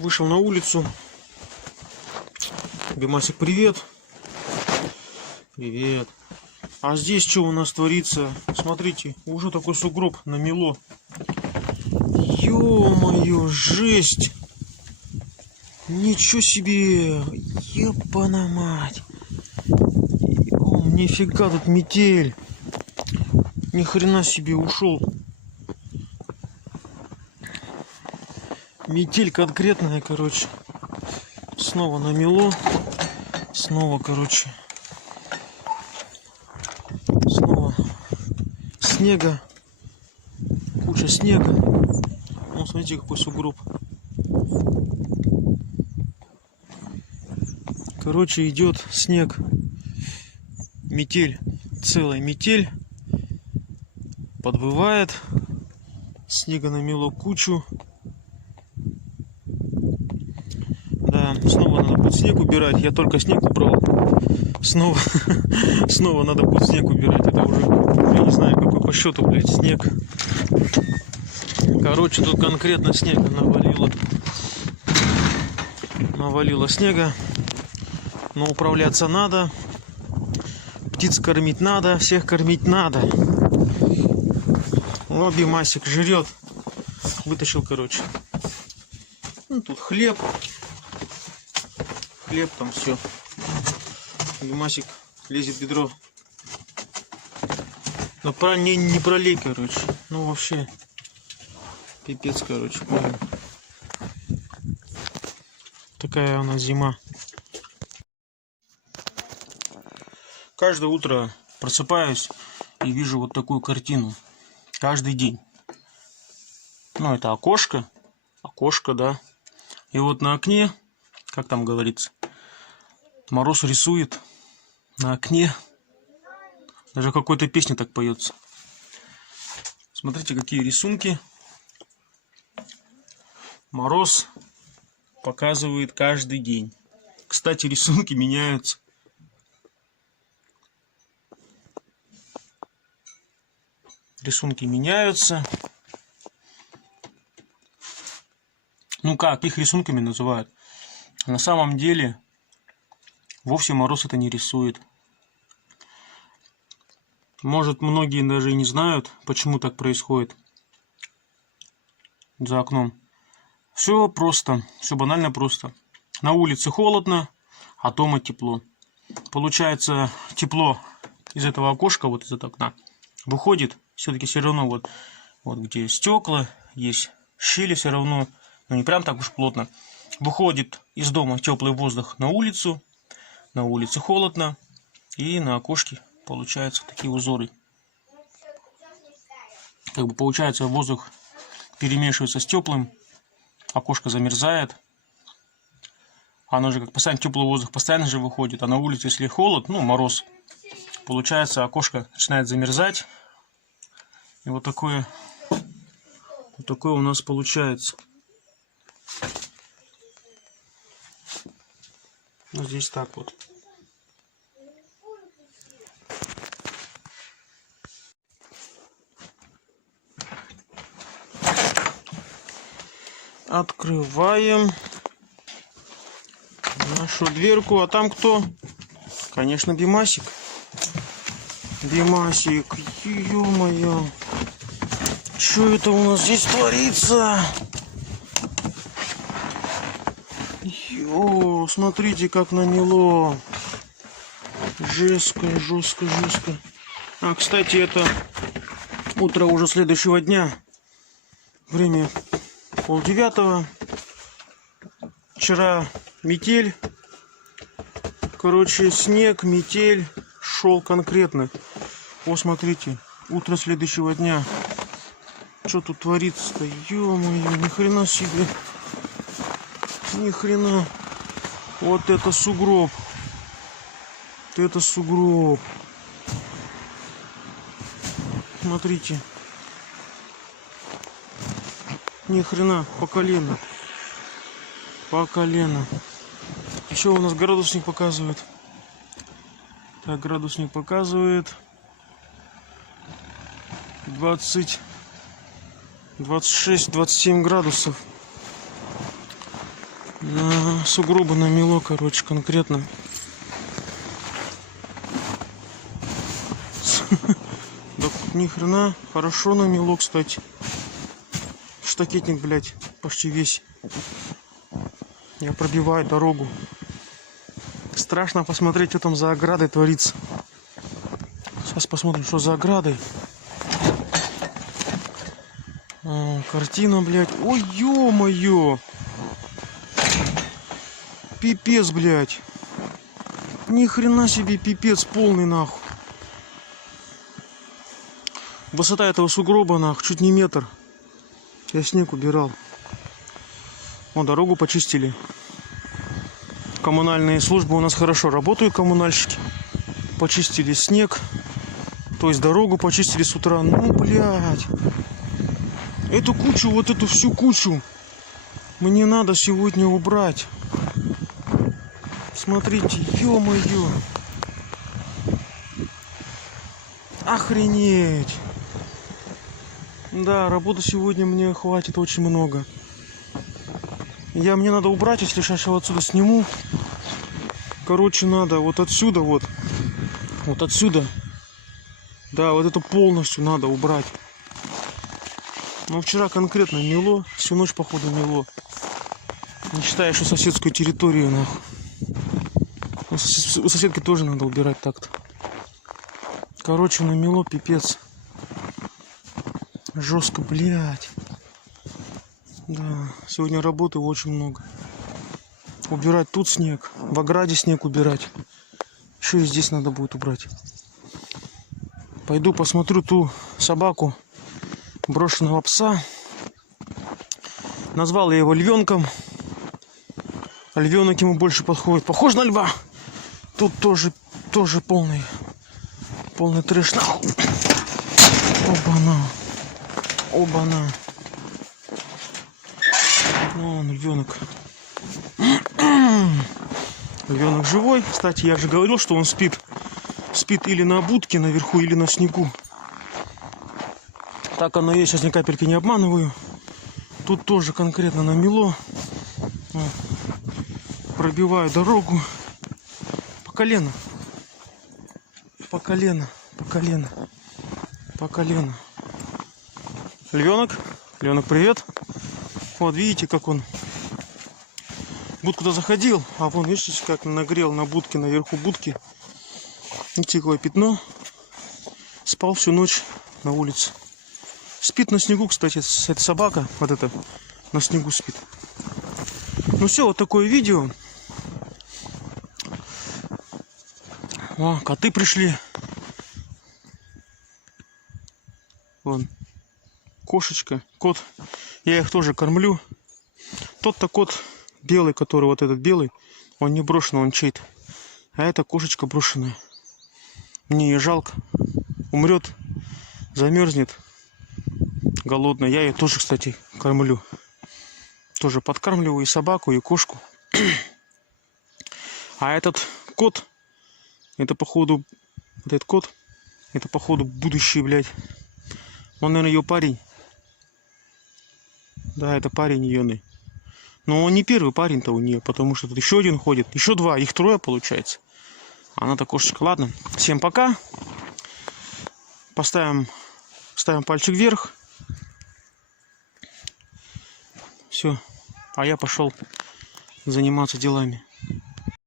Вышел на улицу. Бимасик, привет. Привет. А здесь что у нас творится? Смотрите, уже такой сугроб намело. Ё-моё, жесть. Ничего себе. Епана мать. О, нифига тут метель. Ни хрена себе ушел. Метель конкретная, короче. Снова намело. Снова, короче. Снова снега. Куча снега. Ну, смотрите, какой сугроб. Короче, идет снег. Метель. Целая метель. Подвывает. Снега намело кучу. Да, снова надо будет снег убирать. Я только снег убрал. Снова надо будет снег убирать. Это уже, я не знаю, какой по счету, блядь, снег. Короче, тут конкретно снега навалило. Навалило снега. Но управляться надо. Птиц кормить надо. Всех кормить надо. О, Бимасик жрет. Вытащил, короче. Ну, тут хлеб. Хлеб там все. Бимасик лезет в бедро. Но не пролей, короче. Ну вообще. Пипец, короче. Понял. Такая у нас зима. Каждое утро просыпаюсь и вижу вот такую картину. Каждый день. Ну, это окошко. Окошко, да. И вот на окне, как там говорится, мороз рисует на окне. Даже в какой-то песне так поется. Смотрите, какие рисунки. Мороз показывает каждый день. Кстати, рисунки меняются. Рисунки меняются. Ну как, их рисунками называют. На самом деле, вовсе мороз это не рисует. Может, многие даже и не знают, почему так происходит за окном. Все просто, все банально просто. На улице холодно, а дома тепло. Получается, тепло из этого окошка, вот из этого окна, выходит. Все-таки все равно вот где стекла, есть щели все равно, но не прям так уж плотно. Выходит из дома теплый воздух на улицу холодно, и на окошке получаются такие узоры. Как бы получается, воздух перемешивается с теплым, окошко замерзает. Оно же как постоянно теплый воздух постоянно же выходит, а на улице, если холод, ну мороз, получается, окошко начинает замерзать. И вот такое у нас получается. Ну, здесь так вот. Открываем нашу дверку. А там кто? Конечно, Бимасик. Бимасик, ё-моё. Что это у нас здесь творится? О, смотрите, как намело. Жестко. А, кстати, это утро уже следующего дня. Время 8:30. Вчера метель. Короче, снег, метель шел конкретно. О, смотрите, утро следующего дня. Что тут творится-то? Ё-моё, ни хрена себе. Ни хрена. Вот это сугроб. Вот это сугроб. Смотрите. Ни хрена, по колено. По колено. Еще у нас градусник показывает. Так, градусник показывает 26-27 градусов. Сугробы намело, короче, конкретно. Да ни хрена, хорошо намело, кстати. Штакетник, блядь, почти весь. Я пробиваю дорогу. Страшно посмотреть, что там за оградой творится. Сейчас посмотрим, что за оградой. Картина, блядь. Ой, ё-моё. Пипец, блядь. Ни хрена себе, пипец полный, нахуй. Высота этого сугроба, нахуй, чуть не метр. Я снег убирал. О, дорогу почистили. Коммунальные службы у нас хорошо работают, коммунальщики. Почистили снег. То есть дорогу почистили с утра. Ну, блядь. Эту кучу, вот эту всю кучу мне надо сегодня убрать. Смотрите, ё-моё. Охренеть. Да, работы сегодня мне хватит очень много. Мне надо убрать, если сейчас я отсюда сниму. Короче, надо вот отсюда вот. Вот отсюда. Да, вот это полностью надо убрать. Но вчера конкретно мело. Всю ночь, походу, мело. Не считая, что соседскую территорию, нахуй. У соседки тоже надо убирать так-то. Короче, намело, пипец. Жестко, блядь. Да, сегодня работы очень много. Убирать тут снег. В ограде снег убирать. Еще и здесь надо будет убрать. Пойду посмотрю ту собаку. Брошенного пса. Назвал я его львенком. Львенок ему больше подходит. Похож на льва. Тут тоже полный трэш. Оба-на. Оба-на. Ну, он львенок. Львенок живой. Кстати, я же говорил, что он спит. Спит или на будке наверху, или на снегу. Так оно и есть. Сейчас ни капельки не обманываю. Тут тоже конкретно намело. Пробиваю дорогу. По колено. По колено. По колено. По колено. Львенок. Львенок, привет. Вот видите, как он в будку-то заходил. А вон, видите, как нагрел на будке, наверху будки. Теклое пятно. Спал всю ночь на улице. Спит на снегу, кстати, эта собака. Вот эта на снегу спит. Ну все, вот такое видео. О, коты пришли. Вон. Кошечка, кот. Я их тоже кормлю. Тот-то кот белый, который вот этот белый, он не брошенный, он чей-то. А эта кошечка брошенная. Мне ее жалко. Умрет, замерзнет. Голодная. Я ее тоже, кстати, кормлю. Тоже подкармливаю и собаку, и кошку. А этот кот, это походу, вот этот кот, это походу будущий, блядь. Он, наверное, ее парень. Да, это парень ее. Но он не первый парень-то у нее, потому что тут еще один ходит. Еще два, их трое получается. Она-то кошечка. Ладно, всем пока. Ставим пальчик вверх. Все. А я пошел заниматься делами.